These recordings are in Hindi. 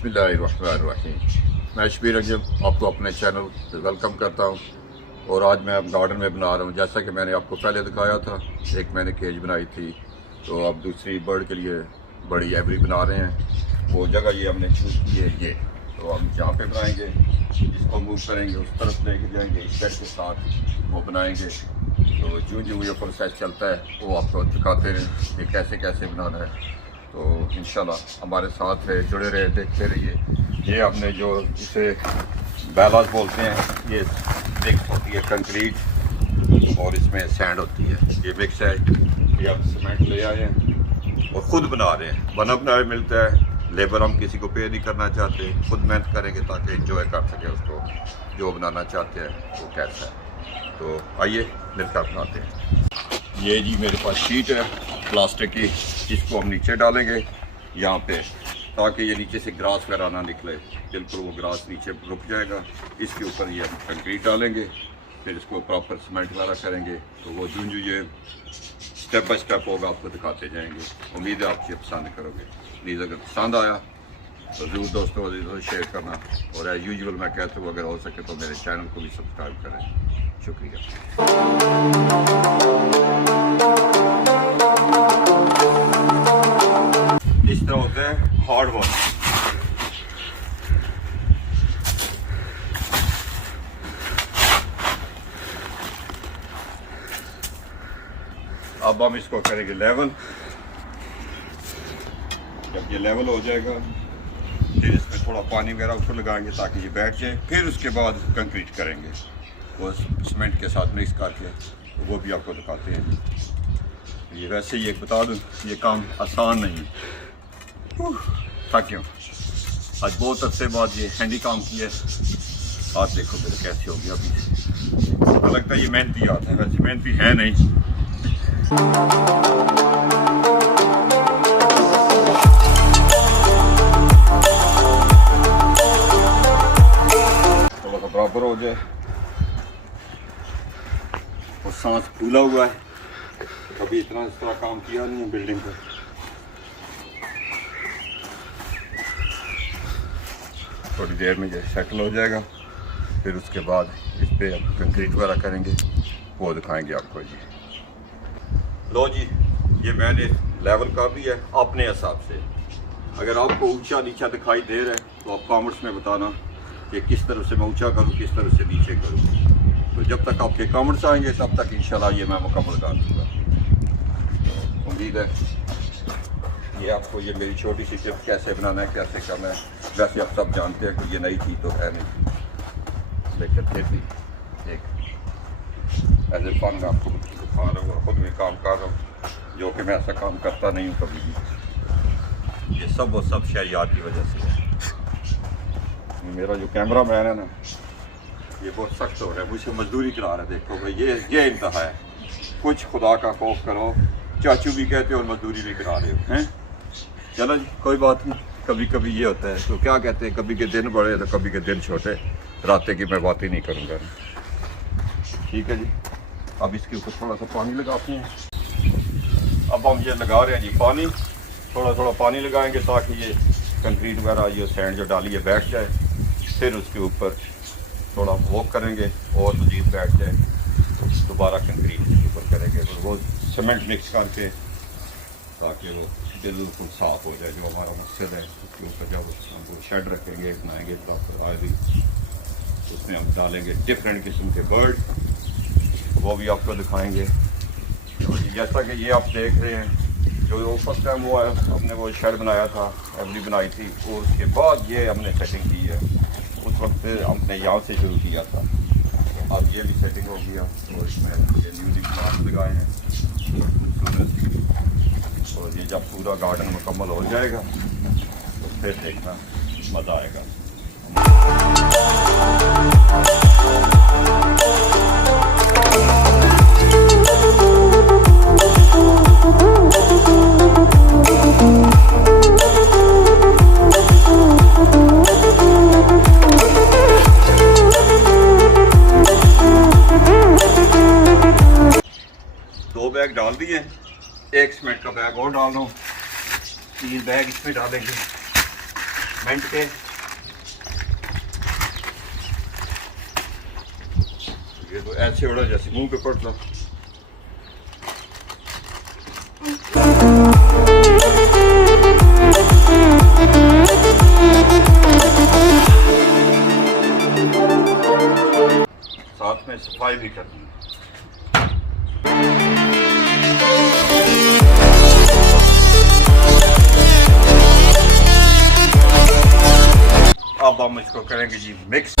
बिस्मिल्लाहिर्रहमानिर्रहीम। मैं शबीर अंजुम आपको अपने चैनल पे वेलकम करता हूँ। और आज मैं अब गार्डन में बना रहा हूँ। जैसा कि मैंने आपको पहले दिखाया था, एक मैंने केज बनाई थी, तो अब दूसरी बर्ड के लिए बड़ी एवरी बना रहे हैं। वो जगह ये हमने चूज़ की है, ये तो हम जहाँ पे बनाएंगे, जिसको मूव करेंगे उस तरफ लेके जाएंगे, इस बेड के साथ वो बनाएंगे। तो जो जो ये प्रोसेस चलता है वो आपको दिखाते रहें कि कैसे कैसे बनाना है। तो इंशाल्लाह हमारे साथ है, जुड़े रहे, देखते रहिए। ये हमने जो इसे बैलास बोलते हैं, ये मिक्स होती है कंक्रीट और इसमें सैंड होती है। ये मिक्स है, ये हम सीमेंट ले आए हैं और ख़ुद बना रहे हैं। बना बनाया मिलता है, लेबर हम किसी को पे नहीं करना चाहते, खुद मेहनत करेंगे ताकि इंजॉय कर सके उसको, जो बनाना चाहते हैं वो कैसा है। तो आइए मिलकर बनाते हैं। ये जी मेरे पास शीट है प्लास्टिक की, इसको हम नीचे डालेंगे यहाँ पे, ताकि ये नीचे से ग्रास वगैरह ना निकले, बिल्कुल वो ग्रास नीचे रुक जाएगा। इसके ऊपर ये हम कंक्रीट डालेंगे, फिर इसको प्रॉपर सीमेंट वगैरह करेंगे। तो वो जो ये स्टेप बाय स्टेप होगा आपको दिखाते जाएंगे। उम्मीद है आप ये पसंद करोगे। प्लीज़ अगर पसंद आया तो ज़रूर दोस्तों से शेयर करना, और एज यूजुअल मैं कहता हूँ अगर हो सके तो मेरे चैनल को भी सब्सक्राइब करें। शुक्रिया। इस तरह होता है हार्ड वर्क। अब हम इसको करेंगे लेवल। जब ये लेवल हो जाएगा फिर इसमें थोड़ा पानी वगैरह ऊपर लगाएंगे ताकि ये बैठ जाए। फिर उसके बाद कंक्रीट करेंगे वो सीमेंट के साथ मिक्स करके, तो वो भी आपको दिखाते हैं। ये वैसे ही एक बता दूं, ये काम आसान नहीं है। था क्यों आज बहुत अरसे बाद ये हैंडी काम किया है। आप देखो फिर कैसे हो गया। अभी तो लगता है ये मेहनती आता है, वैसे मेहनती है नहीं। थोड़ा सा बराबर हो जाए। और सांस फूला हुआ है, कभी इतना इस तरह काम किया नहीं है बिल्डिंग पर। थोड़ी देर में ये सेटल हो जाएगा, फिर उसके बाद इस पे हम कंक्रीट वगैरह करेंगे, वो दिखाएंगे आपको। जी लो जी, ये मैंने लेवल का भी है अपने हिसाब से। अगर आपको ऊंचा नीचा दिखाई दे रहा है तो आप कमेंट्स में बताना कि किस तरह से मैं ऊंचा करूँ, किस तरह से नीचे करूँ। तो जब तक आपके कमेंट्स आएंगे तब तक इंशाल्लाह ये मैं मुकम्मल कर दूँगा। तो उम्मीद है ये आपको ये मेरी छोटी सी टिप कैसे बनाना है, कैसे करना है। वैसे आप सब जानते हैं कि ये नई चीज़ तो है नहीं, लेकिन फिर भी एक एज ए फन मैं आपको दिखा रहा हूँ और ख़ुद भी काम कर रहा हूँ, जो कि मैं ऐसा काम करता नहीं हूँ कभी भी। ये सब शहरियात की वजह से है। मेरा जो कैमरा मैन है ना, ये बहुत सख्त हो रहा है, मुझसे मजदूरी करा रहा है। देखो भाई, ये इंतहा है। कुछ खुदा का खौफ करो, चाचू भी कहते हो और मजदूरी भी करा रहे हो हैं। चलो जी, कोई बात नहीं, कभी कभी ये होता है। तो क्या कहते हैं, कभी के दिन बड़े तो कभी के दिन छोटे। रातें की मैं बात ही नहीं करूँगा। ठीक है जी, अब इसके ऊपर थोड़ा सा पानी लगाते हैं। अब हम ये लगा रहे हैं जी पानी, थोड़ा थोड़ा पानी लगाएंगे ताकि ये कंक्रीट वगैरह ये सैंड जो डाली है बैठ जाए। फिर उसके ऊपर थोड़ा वॉक करेंगे और मजीद बैठ जाए, दोबारा कंक्रीट के ऊपर करेंगे। तो वो सीमेंट मिक्स करके ताकि वो बिल्कुल साफ़ हो जाए। जो हमारा मकसद है उसके ऊपर जब हम शेड रखेंगे, बनाएंगे प्रॉपर आयरी, उसमें हम डालेंगे डिफरेंट किस्म के बर्ड, वो भी आपको दिखाएंगे। तो जैसा कि ये आप देख रहे हैं, जो फर्स्ट टाइम वो हमने वो शेड बनाया था, एवरी बनाई थी, और उसके बाद ये हमने सेटिंग की है। उस वक्त हमने यहाँ से शुरू किया था, अब ये भी सेटिंग हो गया। और इसमें ये न्यूली प्लांट लगाए हैं खूबसूरत। और ये जब पूरा गार्डन मुकम्मल हो जाएगा तो फिर देखना मज़ा आएगा। बैग डाल दिए, एक सीमेंट का बैग और डाल दो, 3 बैग इसमें डालेंगे। मिनट के। ये तो ऐसे उड़ा जैसे मुंह पे पड़ता। साथ में सफाई भी करनी है। अब हम इसको करेंगे जी मिक्स।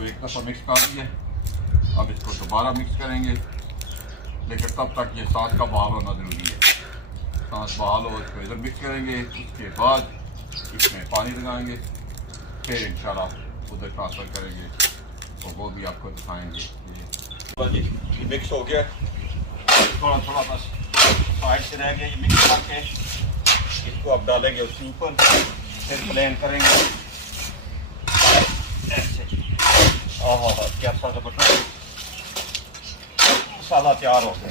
एक दफ़ा मिक्स कर दिए, अब इसको दोबारा मिक्स करेंगे, लेकिन तब तक ये सांस का बहाव होना ज़रूरी है। सांस बहाल हो इसको इधर मिक्स करेंगे, उसके बाद इसमें पानी लगाएंगे, फिर इंशाल्लाह उधर ट्रांसफ़र करेंगे और वो भी आपको दिखाएंगे। जी ये मिक्स हो गया, थोड़ा थोड़ा बस साइड से रह गया ये मिक्स करके, इसको अब डालेंगे उसके ऊपर, फिर प्लेन करेंगे ऐसे। हाँ क्या सारा मसाला तैयार हो गया।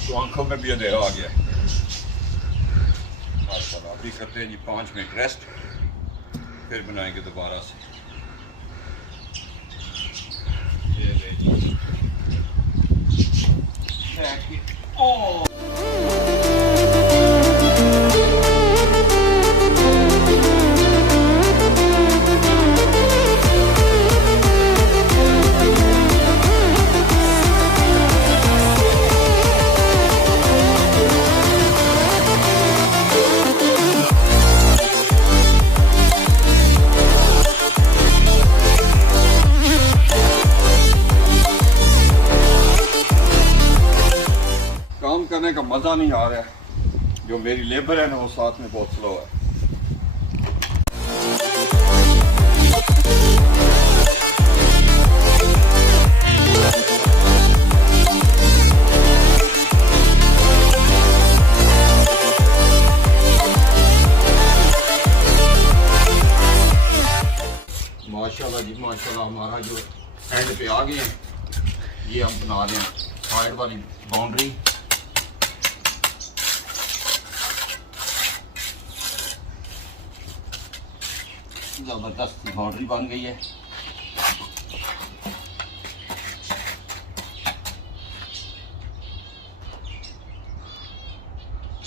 तो आंखों में भी अंधेरा आ गया है। अभी करते हैं जी 5 मिनट रेस्ट, फिर बनाएंगे दोबारा से। ये ले जी। करने का मज़ा नहीं आ रहा है, जो मेरी लेबर है ना वो साथ में बहुत स्लो है। माशाल्लाह जी माशाल्लाह, हमारा जो एंड पे आ गए हैं, ये हम बना रहे हैं साइड वाली बाउंड्री। ज़बरदस्त बाउंड्री बन गई है।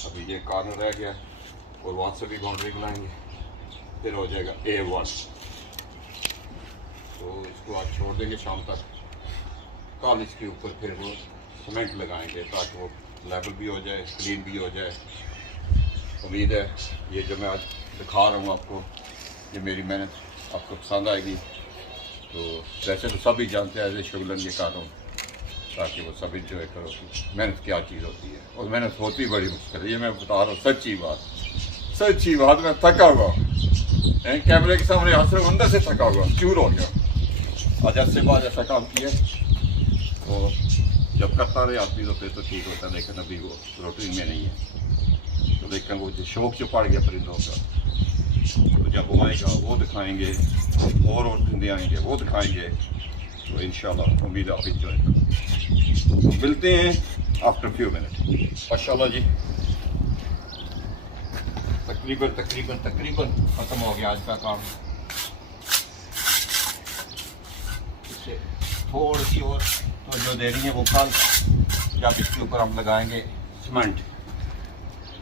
अभी ये कॉर्नर रह गया और वहाँ से भी बाउंड्री बनाएंगे, फिर हो जाएगा A1। तो इसको आज छोड़ देंगे शाम तक, कल इसके ऊपर फिर वो सीमेंट लगाएंगे ताकि वो लेवल भी हो जाए, क्लीन भी हो जाए। उम्मीद है ये जो मैं आज दिखा रहा हूँ आपको, ये मेरी मेहनत आपको पसंद आएगी। तो वैसे तो सभी जानते हैं एज ए शुगलन ये कर रहा हूँ ताकि वो सब इंजॉय करो मेहनत क्या चीज़ होती है, और मेहनत होती बड़ी मुश्किल है। ये मैं बता रहा हूँ सच्ची बात। मैं थका हुआ कैमरे के सामने हंस रहा हूँ, अंदर से थका हुआ चूर हो गया। आज से बाद ऐसा काम किया तो जब करता रहे आदमी तो फिर तो ठीक होता है, लेकिन अभी वो रूटीन में नहीं है। तो लेकिन वो जो शौक से पड़ गया परिंदों का, तो जब वो आएगा वो दिखाएंगे, और परिंदे आएंगे वो दिखाएंगे। तो इंशाल्लाह उम्मीद आप इंजॉय करें। तो मिलते हैं आफ्टर फ्यू मिनट। माशाल्लाह जी तकरीबन ख़त्म हो गया आज का काम। इससे थोड़ी सी और तो जो दे रही है वो कल जब इसके ऊपर हम लगाएंगे सीमेंट,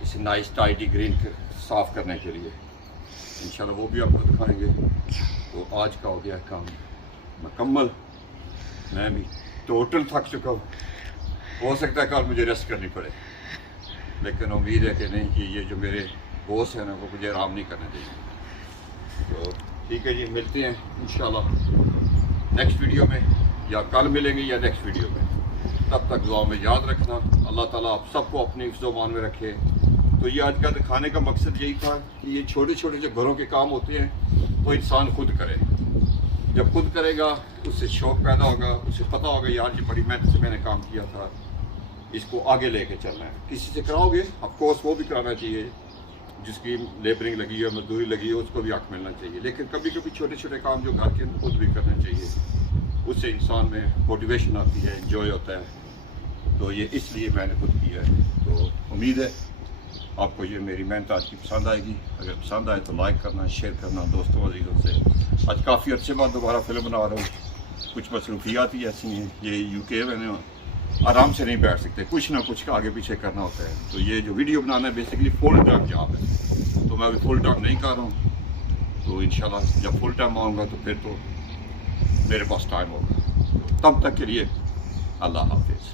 इसे नाइस टाइडी ग्रीन साफ़ करने के लिए, इंशाल्लाह वो भी आपको दिखाएंगे। तो आज का हो गया काम मुकम्मल। मैं भी टोटल थक चुका हूँ, हो सकता है कल मुझे रेस्ट करनी पड़े, लेकिन उम्मीद है कि नहीं कि ये जो मेरे बॉस हैं ना वो मुझे आराम नहीं करने देंगे। तो ठीक है जी, मिलते हैं इंशाल्लाह नेक्स्ट वीडियो में, या कल मिलेंगे या नेक्स्ट वीडियो में। तब तक दुआ में याद रखना, अल्लाह ताला आप सबको अपने हिफ्ज़-ओ-मान में रखे। तो ये आज का दिखाने का मकसद यही था कि ये छोटे छोटे जो घरों के काम होते हैं वो इंसान खुद करे। जब खुद करेगा उससे शौक़ पैदा होगा, उसे पता होगा यार ये बड़ी मेहनत से मैंने काम किया था, इसको आगे लेके चलना है। किसी से कराओगे ऑफकोर्स वो भी कराना चाहिए, जिसकी लेबरिंग लगी है, मजदूरी लगी है, उसको भी हक मिलना चाहिए। लेकिन कभी कभी छोटे छोटे काम जो घर के अंदर खुद भी करना चाहिए, उससे इंसान में मोटिवेशन आती है, एंजॉय होता है। तो ये इसलिए मैंने खुद किया है। तो उम्मीद है आपको ये मेरी मेहनत आज की पसंद आएगी। अगर पसंद आए तो लाइक करना, शेयर करना दोस्तों अजीज़ों से। आज काफ़ी अच्छे बाद दोबारा फिल्म बना रहा हूँ, कुछ मसरूफियात ही ऐसी हैं, ये यूके में आराम से नहीं बैठ सकते, कुछ ना कुछ आगे पीछे करना होता है। तो ये जो वीडियो बनाना है बेसिकली फुल टाइम जॉब है, तो मैं अभी फुल टाइम नहीं कर रहा हूँ। तो इंशाल्लाह जब फुल टाइम आऊँगा तो फिर तो मेरे पास टाइम होगा। तो तब तक के लिए अल्लाह हाफिज़।